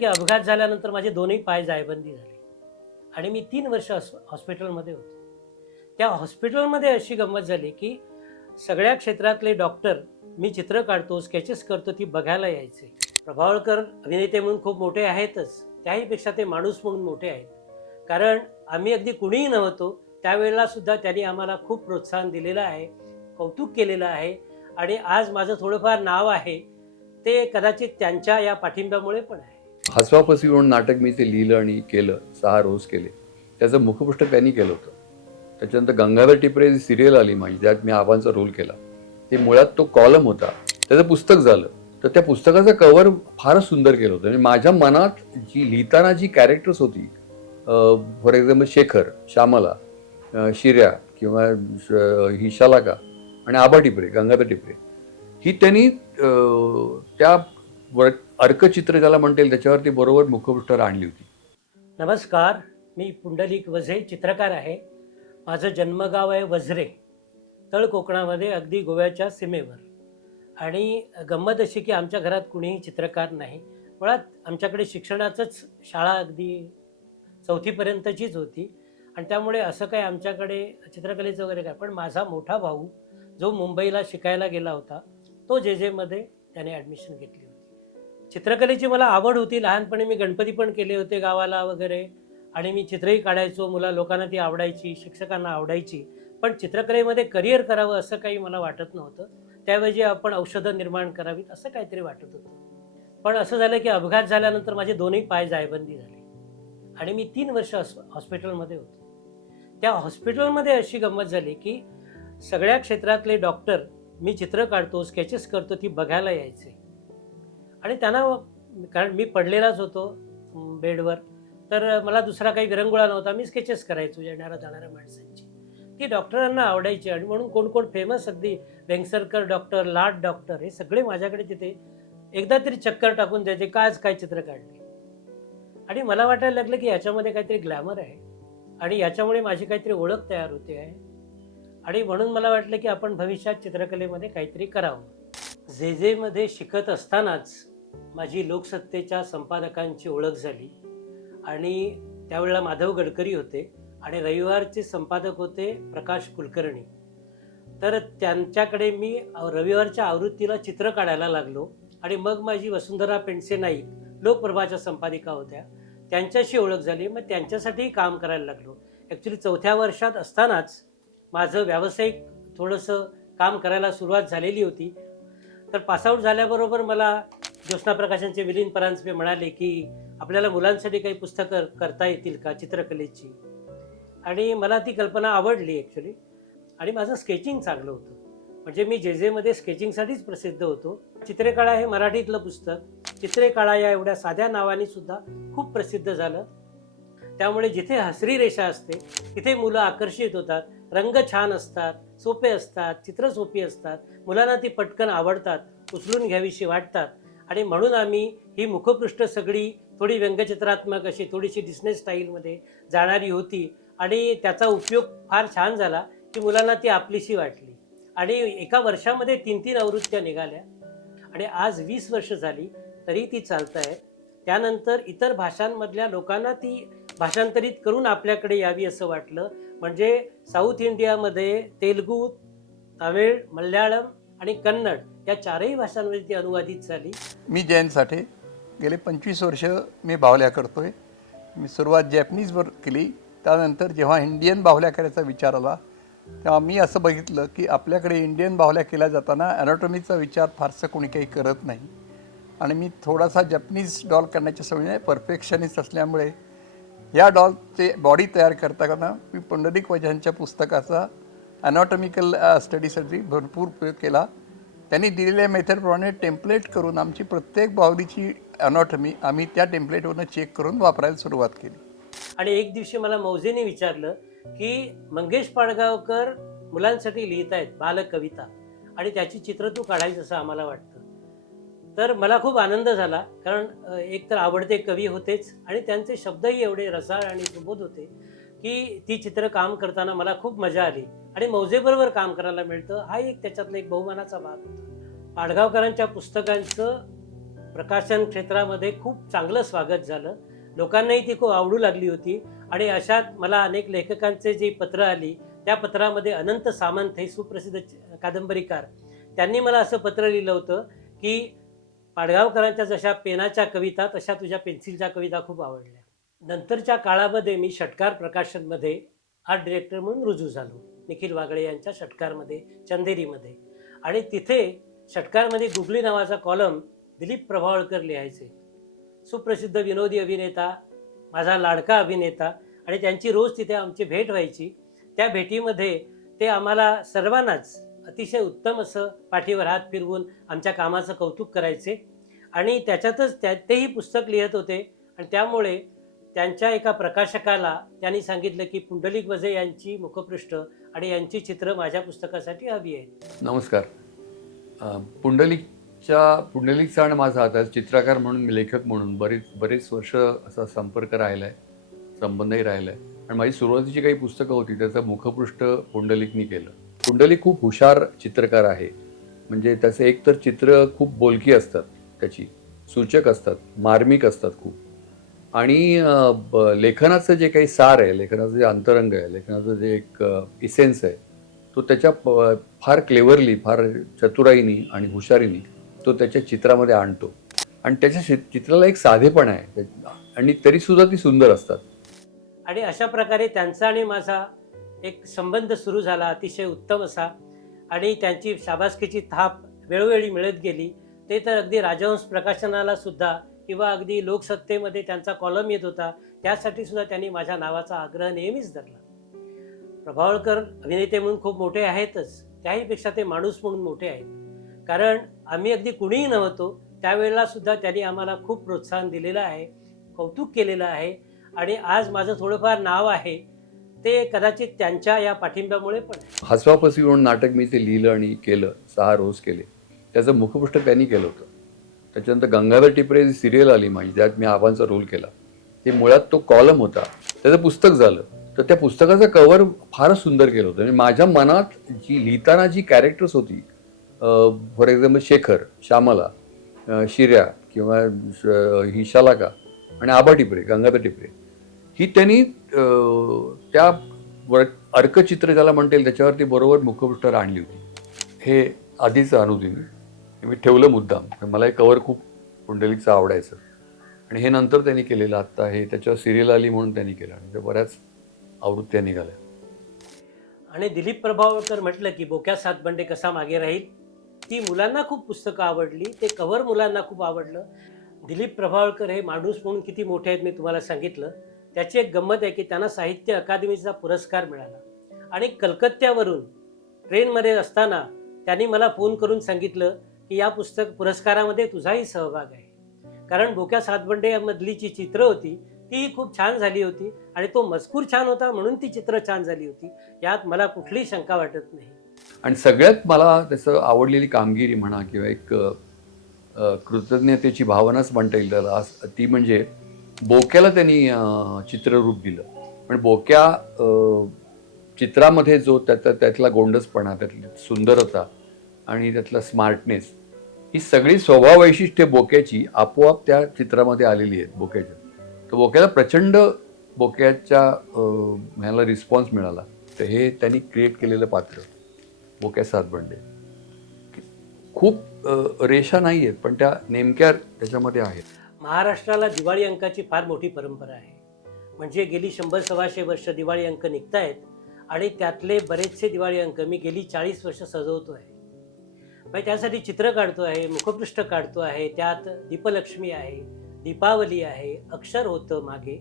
की अपघात झाल्यानंतर माझे दोन्ही पाय जायबंदी झाले आणि मी 3 वर्ष हॉस्पिटलमध्ये होतो. त्या हॉस्पिटलमध्ये अशी गंमत झाली की सगळ्या क्षेत्रातले डॉक्टर मी चित्र काढतो, स्केचेस करतो, ती बघायला यायचे. प्रभावळकर अभिनेते म्हणून खूप मोठे आहेतच, त्याहीपेक्षा ते माणूस म्हणून मोठे आहेत. कारण आम्ही अगदी कुणीही नव्हतो त्यावेळेला सुद्धा त्यांनी आम्हाला खूप प्रोत्साहन दिलेलं आहे, कौतुक केलेलं आहे. आणि आज माझं थोडंफार नाव आहे ते कदाचित त्यांच्या या पाठिंब्यामुळे पण आहे. हसवापसी म्हणून नाटक मी ते लिहिलं आणि केलं, 6 रोज केले. त्याचं मुखपृष्ठ त्यांनी केलं होतं. त्याच्यानंतर गंगाधर टिपरे सिरियल आली माझी, त्यात मी आबांचा रोल केला. ते मुळात तो कॉलम होता, त्याचं पुस्तक झालं. तर त्या पुस्तकाचं कव्हर फारच सुंदर केलं होतं. आणि माझ्या मनात जी लिहिताना जी कॅरेक्टर्स होती, फॉर एक्झाम्पल शेखर, श्यामला, शिर्या किंवा ही शालाका आणि आबा टिपरे, गंगाधर टिपरे, ही त्यांनी त्या अर्कचित्र ज्याला म्हणता येईल त्याच्यावरती बरोबर मुखपृष्ठावर आणली होती. नमस्कार, मी पुंडलिक वझे, चित्रकार आहे. माझं जन्मगाव आहे वझरे, तळ कोकणामध्ये, अगदी गोव्याच्या सीमेवर. आणि गंमत अशी की आमच्या घरात कुणीही चित्रकार नाही. मुळात आमच्याकडे शिक्षणाचंच शाळा अगदी 4थीपर्यंतचीच होती आणि त्यामुळे असं काय आमच्याकडे चित्रकलेचं वगैरे काय. पण माझा मोठा भाऊ जो मुंबईला शिकायला गेला होता, तो जे त्याने ॲडमिशन घेतली होती. चित्रकलेची मला आवड होती. लहानपणी मी गणपती पण केले होते गावाला वगैरे आणि मी चित्रही काढायचो. लोकांना ती आवडायची, शिक्षकांना आवडायची. पण चित्रकलेमध्ये करिअर करावं असं काही मला वाटत नव्हतं. त्याऐवजी आपण औषधं निर्माण करावीत असं काहीतरी वाटत होतं. पण असं झालं की अपघात झाल्यानंतर माझे दोन्ही पाय जायबंदी झाले आणि मी 3 वर्ष हॉस्पिटलमध्ये होतो. त्या हॉस्पिटलमध्ये अशी गंमत झाली की सगळ्या क्षेत्रातले डॉक्टर मी चित्र काढतो, स्केचेस करतो, ती बघायला यायचे. आणि त्यांना, कारण मी पडलेलाच होतो बेडवर, तर मला दुसरा काही विरंगुळा नव्हता. मी स्केचेस करायचो येणाऱ्या जाणाऱ्या माणसांची. ती डॉक्टरांना आवडायची आणि म्हणून कोण कोण फेमस, अगदी वेंगसरकर डॉक्टर, लाट डॉक्टर, हे सगळे माझ्याकडे तिथे एकदा तरी चक्कर टाकून द्यायचे, का आज काय चित्र काढले. आणि मला वाटायला लागलं की याच्यामध्ये काहीतरी ग्लॅमर आहे आणि याच्यामुळे माझी काहीतरी ओळख तयार होते आहे. आणि म्हणून मला वाटलं की आपण भविष्यात चित्रकलेमध्ये काहीतरी करावं. जे शिकत असतानाच माझी लोकसत्तेच्या संपादकांची ओळख झाली आणि त्यावेळेला माधव गडकरी होते आणि रविवारचे संपादक होते प्रकाश कुलकर्णी. तर त्यांच्याकडे मी रविवारच्या आवृत्तीला चित्र काढायला लागलो आणि मग माझी वसुंधरा पेंडसे नाईक लोकप्रभाच्या संपादिका होत्या, त्यांच्याशी ओळख झाली. मग त्यांच्यासाठीही काम करायला लागलो. ॲक्च्युली 4थ्या वर्षात असतानाच माझं व्यावसायिक थोडंसं काम करायला सुरुवात झालेली होती. तर पासआउट झाल्याबरोबर मला ज्योत्स्ना प्रकाशनचे विलीन परांजपे म्हणाले की आपल्याला मुलांसाठी काही पुस्तकं करता येतील का चित्रकलेची. आणि मला ती कल्पना आवडली ॲक्च्युली. आणि माझं स्केचिंग चांगलं होतं. म्हणजे मी जेमध्ये स्केचिंगसाठीच प्रसिद्ध होतो. चित्रेकाळा हे मराठीतलं पुस्तक चित्रेकाळा या एवढ्या साध्या नावाने सुद्धा खूप प्रसिद्ध झालं. त्यामुळे जिथे हसरी रेषा असते तिथे मुलं आकर्षित होतात. रंग छान असतात, सोपे असतात, चित्र सोपी असतात, मुलांना ती पटकन आवडतात, उचलून घ्यावीशी वाटतात. आणि म्हणून आम्ही ही मुखपृष्ठ सगळी थोडी व्यंगचित्रात्मक अशी, थोडीशी डिस्ने स्टाईलमध्ये जाणारी होती आणि त्याचा उपयोग फार छान झाला की मुलांना ती आपलीशी वाटली. आणि एका वर्षामध्ये 3-3 आवृत्त्या निघाल्या आणि आज 20 वर्ष झाली तरी ती चालत आहे. त्यानंतर इतर भाषांमधल्या लोकांना ती भाषांतरित करून आपल्याकडे यावी असं वाटलं. म्हणजे साऊथ इंडियामध्ये तेलुगू, तामिळ, मल्याळम आणि कन्नड या 4ही भाषांमध्ये ती अनुवादित झाली. मी जयंत साठे, गेले 25 वर्ष मी बाहुल्या करतोय. मी सुरुवात जॅपनीजवर केली. त्यानंतर जेव्हा इंडियन बाहुल्या करायचा विचार आला तेव्हा मी असं बघितलं की आपल्याकडे इंडियन बाहुल्या केल्या जाताना ॲनाटॉमीचा विचार फारसं कोणी काही करत नाही. आणि मी थोडासा जॅपनीज डॉल करण्याच्या सवयीने परफेक्शनिस्ट असल्यामुळे या डॉलचे बॉडी तयार करताना मी पुंडलिक वझ्यांच्या पुस्तकाचा ॲनाटॉमिकल स्टडीसाठी भरपूर उपयोग केला. त्यांनी दिलेल्या मेथडप्रमाणे टेम्पलेट करून आमची प्रत्येक बाहुलीची ॲनाटॉमी आम्ही त्या टेम्पलेटवरून चेक करून वापरायला सुरुवात केली. आणि एक दिवशी मला मौजेने विचारलं की मंगेश पाडगावकर मुलांसाठी लिहित आहेत बालकविता आणि त्याची चित्र तू काढायचं असं आम्हाला वाटतं. तर मला खूप आनंद झाला, कारण एक तर आवडते कवी होतेच आणि त्यांचे शब्दही एवढे रसाळ आणि सुबोध होते की ती चित्र काम करताना मला खूप मजा आली. आणि मौजेबरोबर काम करायला मिळतं हा एक त्याच्यातला एक बहुमानाचा भाग होता. पाडगावकरांच्या पुस्तकांचं प्रकाशन क्षेत्रामध्ये खूप चांगलं स्वागत झालं. लोकांनाही ती खूप आवडू लागली होती आणि अशात मला अनेक लेखकांचे जी पत्र आली त्या पत्रामध्ये अनंत सामंत हे सुप्रसिद्ध कादंबरीकार त्यांनी मला असं पत्र लिहिलं होतं की पाडगावकरांच्या जशा पेनाच्या कविता तशा तुझ्या पेन्सिलच्या कविता खूप आवडल्या. नंतरच्या काळामध्ये मी षटकार प्रकाशनमध्ये आर्ट डिरेक्टर म्हणून रुजू झालो, निखिल वागळे यांच्या षटकारमध्ये, चंदेरीमध्ये. आणि तिथे षटकारमध्ये गुगली नावाचा कॉलम दिलीप प्रभावळकर लिहायचे, सुप्रसिद्ध विनोदी अभिनेता, माझा लाडका अभिनेता. आणि त्यांची रोज तिथे आमची भेट व्हायची. त्या भेटीमध्ये ते आम्हाला सर्वांनाच अतिशय उत्तम असं पाठीवर हात फिरवून आमच्या कामाचं कौतुक करायचे. आणि त्याच्यातच तेही पुस्तक लिहित होते. आणि त्यामुळे त्यांच्या एका प्रकाशकाला त्यांनी सांगितलं की पुंडलिक वझे यांची मुखपृष्ठ आणि यांची चित्र माझ्या पुस्तकासाठी हवी आहेत. नमस्कार. पुंडलिकचा आणि माझा आता चित्रकार म्हणून, लेखक म्हणून बरेच वर्ष असा संपर्क राहिला आहे, संबंधही राहिला आहे. आणि माझी सुरुवातीची काही पुस्तकं होती त्याचं मुखपृष्ठ पुंडलिकनी केलं. पुंडलिक खूप हुशार चित्रकार आहे. म्हणजे त्याचे एकतर चित्र खूप बोलकी असतात, त्याची सूचक असतात, मार्मिक असतात खूप. आणि लेखनाचं जे काही सार आहे, लेखनाचं जे अंतरंग आहे, लेखनाचं जे एक इसेन्स आहे, तो त्याच्या फार क्लेवरली, फार चतुराईनी आणि हुशारीनी तो त्याच्या चित्रामध्ये आणतो. आणि त्याच्या चित्राला एक साधेपणा आहे आणि तरीसुद्धा ती सुंदर असतात. आणि अशा प्रकारे त्यांचा आणि माझा एक संबंध सुरू झाला, अतिशय उत्तम असा. आणि त्यांची शाबासकीची थाप वेळोवेळी मिळत गेली. ते तर अगदी राजहंस प्रकाशनाला सुद्धा किंवा अगदी लोकसत्तेमध्ये त्यांचा कॉलम येत होता, त्यासाठी सुद्धा त्यांनी माझ्या नावाचा आग्रह नेहमीच धरला. प्रभावळकर अभिनेते म्हणून खूप मोठे आहेतच, त्याहीपेक्षा ते माणूस म्हणून मोठे आहेत. कारण आम्ही अगदी कुणीही नव्हतो त्यावेळेला सुद्धा त्यांनी आम्हाला खूप प्रोत्साहन दिलेलं आहे, कौतुक केलेलं आहे. आणि आज माझं थोडंफार नाव आहे ते कदाचित त्यांच्या या पाठिंब्यामुळे पण आहे. हसवापसी म्हणून नाटक मी ते लिहिलं आणि केलं, 6 रोज केले. त्याचं मुखपृष्ठ त्यांनी केलं होतं. त्याच्यानंतर गंगाधर टिपरे जी सिरियल आली माझी, त्यात मी आबांचा रोल केला. ते मुळात तो कॉलम होता, त्याचं पुस्तक झालं. तर त्या पुस्तकाचं कव्हर फारच सुंदर केलं होतं. आणि माझ्या मनात जी लिहिताना जी कॅरेक्टर्स होती, फॉर एक्झाम्पल शेखर, श्यामला, शिर्या किंवा ही शालाका आणि आबा टिपरे, गंगाधर टिपरे, ही त्यांनी त्या अर्कचित्र ज्याला म्हणता येईल त्याच्यावरती बरोबर मुखपृष्ठावर आणली होती. हे आधीच अनुदिन मी ठेवलं मुद्दाम. मला हे कव्हर खूप पुंडलिकचं आवडायचं. आणि हे नंतर त्यांनी केलेलं, आत्ता हे त्याच्यावर सिरियल आली म्हणून त्यांनी केलं आणि त्या बऱ्याच आवृत्त्या निघाल्या. आणि दिलीप प्रभावळकर म्हटलं की बोक्या सातबंडे कसा मागे राहील, ती मुलांना खूप पुस्तकं आवडली, ते कव्हर मुलांना खूप आवडलं. दिलीप प्रभावळकर हे माणूस म्हणून किती मोठे आहेत मी तुम्हाला सांगितलं. त्याची एक गंमत आहे की त्यांना साहित्य अकादमीचा पुरस्कार मिळाला. आणि कलकत्त्यावरून ट्रेनमध्ये असताना त्यांनी मला फोन करून सांगितलं की या पुरस्कारामध्ये तुझाही सहभाग आहे. कारण बोक्या सातबंडे मधली जी चित्र होती ती खूप छान झाली होती आणि तो मजकूर छान होता म्हणून ती चित्र छान झाली होती, यात मला कुठलीही शंका वाटत नाही. आणि सगळ्यात मला त्याचं आवडलेली कामगिरी म्हणा किंवा एक कृतज्ञतेची भावनाच म्हणता येईल त्याला, ती म्हणजे बोक्याला त्यांनी चित्ररूप दिलं. पण बोक्या चित्रामध्ये जो त्यातला गोंडसपणा, त्यातली सुंदरता आणि त्यातला स्मार्टनेस, ही सगळी स्वभाव वैशिष्ट्ये बोक्याची आपोआप त्या चित्रामध्ये आलेली आहेत बोक्याच्या. तर बोक्याला प्रचंड बोक्याच्या ह्याला रिस्पॉन्स मिळाला. तर हे त्यांनी क्रिएट केलेलं पात्र बोक्या सातबंडे, खूप रेषा नाही आहेत पण त्या नेमक्या त्याच्यामध्ये आहेत. महाराष्ट्राला दिवाळी अंकाची फार मोठी परंपरा आहे. म्हणजे गेली 100-125 वर्ष दिवाळी अंक निघत आहेत आणि त्यातले बरेचसे दिवाळी अंक मी गेली 40 वर्ष सजवतो आहे. म्हणजे त्यासाठी चित्र काढतो आहे, मुखपृष्ठ काढतो आहे, त्यात दीपलक्ष्मी आहे, दीपावली आहे, अक्षर होतं मागे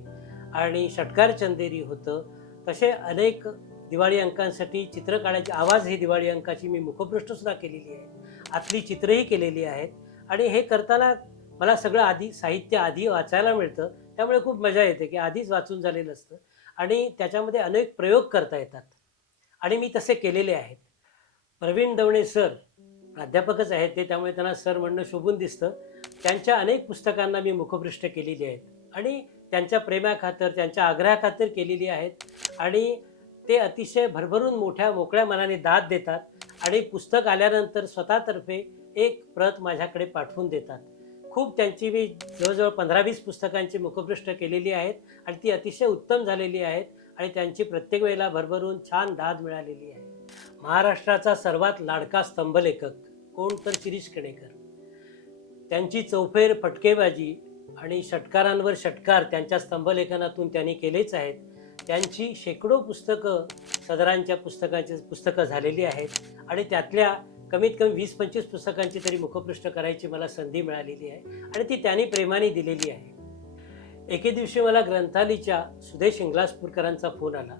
आणि षटकार चंदेरी होतं. तसे अनेक दिवाळी अंकांसाठी चित्र काढायची, आवाज ही दिवाळी अंकाची मी मुखपृष्ठसुद्धा केलेली आहे, आतली चित्रही केलेली आहेत. आणि हे करताना मला सगळं साहित्य आधी वाचायला मिळतं, त्यामुळे खूप मजा येते की आधीच वाचून झालेलं असतं आणि त्याच्यामध्ये अनेक प्रयोग करता येतात आणि मी तसे केलेले आहेत. प्रवीण दवणे सर प्राध्यापकच आहेत ते, त्यामुळे त्यांना सर म्हणणं शोभून दिसतं. त्यांच्या अनेक पुस्तकांना मी मुखपृष्ठ केलेली आहेत आणि त्यांच्या प्रेमाखातर, त्यांच्या आग्रहाखातर केलेली आहेत. आणि ते अतिशय भरभरून मोकळ्या मनाने दाद देतात आणि पुस्तक आल्यानंतर स्वतःतर्फे एक प्रत माझ्याकडे पाठवून देतात. खूप त्यांची मी जवळजवळ 15-20 पुस्तकांची मुखपृष्ठ केलेली आहेत आणि ती अतिशय उत्तम झालेली आहेत आणि त्यांची प्रत्येक वेळेला भरभरून छान दाद मिळालेली आहे. महाराष्ट्राचा सर्वात लाडका स्तंभलेखक कोण तर शिरीष कणेकर. त्यांची चौफेर, फटकेबाजी आणि षटकारांवर षटकार त्यांच्या स्तंभलेखनातून त्यांनी केलेच आहेत. त्यांची शेकडो पुस्तकं, सदरांच्या पुस्तकं झालेली आहेत आणि त्यातल्या कमीत कमी 20-25 पुस्तकांची तरी मुखपृष्ठ करायची मला संधी मिळालेली आहे आणि ती त्यांनी प्रेमाने दिलेली आहे. एके दिवशी मला ग्रंथालयाच्या सुदेश इंगलासपूरकरांचा फोन आला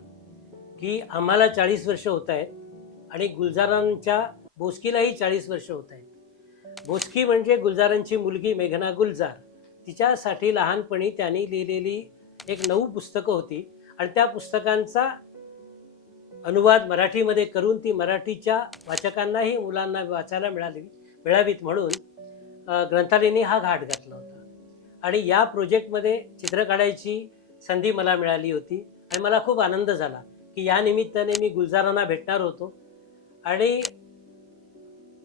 की आम्हाला 40 वर्ष होत आहेत आणि गुलजारांच्या बोसकीलाही 40 वर्ष होत आहेत. बोसकी म्हणजे गुलजारांची मुलगी मेघना गुलजार. तिच्यासाठी लहानपणी त्यांनी लिहिलेली एक 9 पुस्तकं होती आणि त्या पुस्तकांचा अनुवाद मराठीमध्ये करून ती मराठीच्या वाचकांनाही, मुलांना वाचायला मिळावीत म्हणून ग्रंथालयाने हा घाट घातला होता आणि या प्रोजेक्टमध्ये चित्र काढायची संधी मला मिळाली होती आणि मला खूप आनंद झाला की या निमित्ताने मी गुलजारांना भेटणार होतो. आणि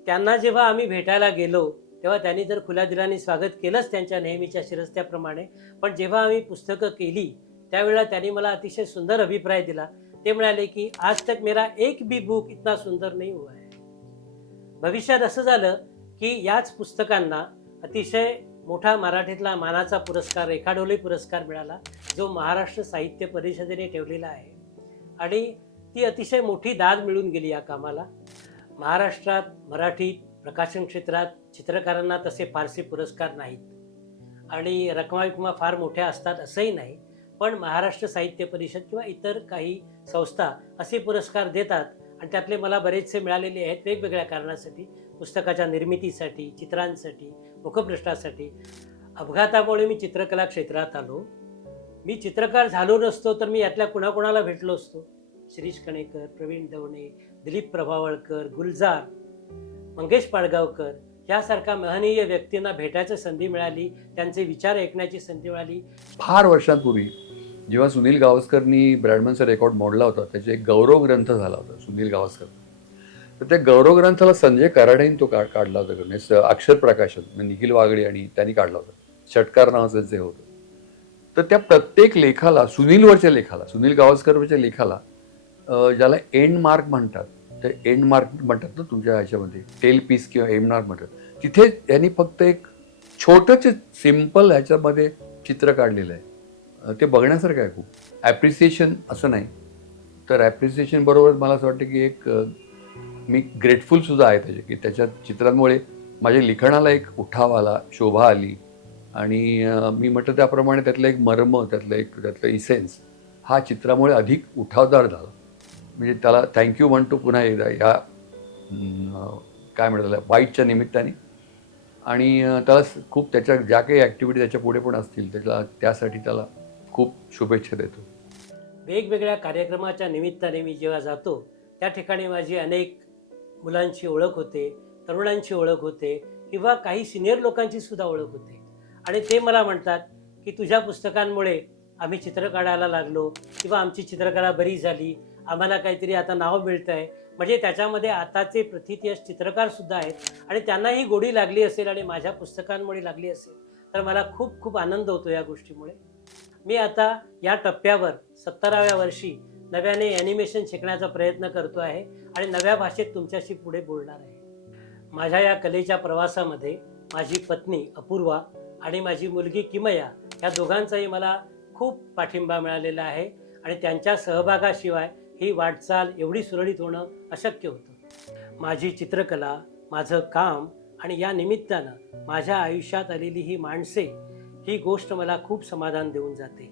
त्यांना जेव्हा आम्ही भेटायला गेलो तेव्हा त्यांनी तर खुल्या दिलाने स्वागत केलंच त्यांच्या नेहमीच्या शिरस्त्याप्रमाणे, पण जेव्हा आम्ही पुस्तकं केली त्यावेळेला त्यांनी मला अतिशय सुंदर अभिप्राय दिला. ते म्हणाले की आज तक मेरा एक भी बुक इतना सुंदर नहीं हुआ है. भविष्यात असं झालं की याच पुस्तकांना अतिशय मोठा मराठीतला मानाचा पुरस्कार, रेखाडोली पुरस्कार मिळाला, जो महाराष्ट्र साहित्य परिषदेने ठेवलेला आहे आणि ती अतिशय मोठी दाद मिळून गेली या कामाला. महाराष्ट्रात मराठी प्रकाशन क्षेत्रात चित्रकारांना तसे फारसे पुरस्कार नाहीत आणि रकमा फार मोठ्या असतात असंही नाही, पण महाराष्ट्र साहित्य परिषद किंवा इतर काही संस्था असे पुरस्कार देतात आणि त्यातले मला बरेचसे मिळालेले आहेत वेगवेगळ्या कारणासाठी, पुस्तकाच्या निर्मितीसाठी, चित्रांसाठी, मुखपृष्ठासाठी. अपघातामुळे मी चित्रकला क्षेत्रात आलो. मी चित्रकार झालो नसतो तर मी यातल्या कुणाकुणाला भेटलो असतो. शिरीष कणेकर, प्रवीण दवणे, दिलीप प्रभावळकर, गुलजार, मंगेश पाडगावकर यासारख्या महनीय व्यक्तींना भेटायची संधी मिळाली, त्यांचे विचार ऐकण्याची संधी मिळाली. फार वर्षांपूर्वी जेव्हा सुनील गावस्करनी ब्रॅडमनचा रेकॉर्ड मोडला होता, त्याचे एक गौरव ग्रंथ झाला होता सुनील गावस्कर. तर त्या गौरव ग्रंथाला संजय कराडेने तो काढला होता, अक्षर प्रकाशन निखिल वागडे आणि त्यांनी काढला होता. षटकार नावाचं जे होतं. तर त्या प्रत्येक लेखाला, सुनीलवरच्या लेखाला, सुनील गावस्करवरच्या लेखाला ज्याला एंड मार्क म्हणतात, तर एंड मार्क म्हणतात ना तुमच्या ह्याच्यामध्ये, टेल पीस किंवा एंड मार्क म्हणतात, तिथे यांनी फक्त एक छोटंच सिम्पल ह्याच्यामध्ये चित्र काढलेलं आहे. ते बघण्यासारखं आहे खूप. ॲप्रिसिएशन असं नाही तर ॲप्रिसिएशन बरोबर मला असं वाटतं की एक मी ग्रेटफुलसुद्धा आहे त्याचे, की त्याच्या चित्रांमुळे माझ्या लिखाणाला एक उठाव आला, शोभा आली आणि मी म्हटलं त्याप्रमाणे त्यातलं एक मर्म, त्यातलं इसेन्स हा चित्रामुळे अधिक उठावदार झाला. म्हणजे त्याला थँक्यू म्हणतो पुन्हा एकदा या काय म्हणतात वाईटच्या निमित्ताने. आणि त्याला खूप त्याच्या ज्या काही ॲक्टिव्हिटी त्याच्या पुढे पण असतील त्यासाठी त्याला खूप शुभेच्छा देतो. वेगवेगळ्या कार्यक्रमाच्या निमित्ताने मी जेव्हा जातो त्या ठिकाणी माझी अनेक मुलांची ओळख होते, तरुणांची ओळख होते किंवा काही सिनियर लोकांची सुद्धा ओळख होते आणि ते मला म्हणतात की तुझ्या पुस्तकांमुळे आम्ही चित्र काढायला लागलो किंवा आमची चित्रकला बरी झाली, आम्हाला काहीतरी आता नाव मिळतं आहे. म्हणजे त्याच्यामध्ये आताचे प्रथितयश चित्रकारसुद्धा आहेत आणि त्यांनाही गोडी लागली असेल आणि माझ्या पुस्तकांमुळे लागली असेल तर मला खूप खूप आनंद होतो या गोष्टीमुळे. मी आता या टप्प्यावर 70व्या वर्षी नव्याने ॲनिमेशन शिकण्याचा प्रयत्न करतो आहे आणि नव्या भाषेत तुमच्याशी पुढे बोलणार आहे. माझ्या या कलेच्या प्रवासामध्ये माझी पत्नी अपूर्वा आणि माझी मुलगी किमया या दोघांचाही मला खूप पाठिंबा मिळालेला आहे आणि त्यांच्या सहभागाशिवाय ही वाटचाल एवढी सुरळीत होणं अशक्य होतं. माझी चित्रकला, माझं काम आणि या निमित्तानं माझ्या आयुष्यात आलेली ही माणसे, ही गोष्ट मला खूप समाधान देऊन जाते.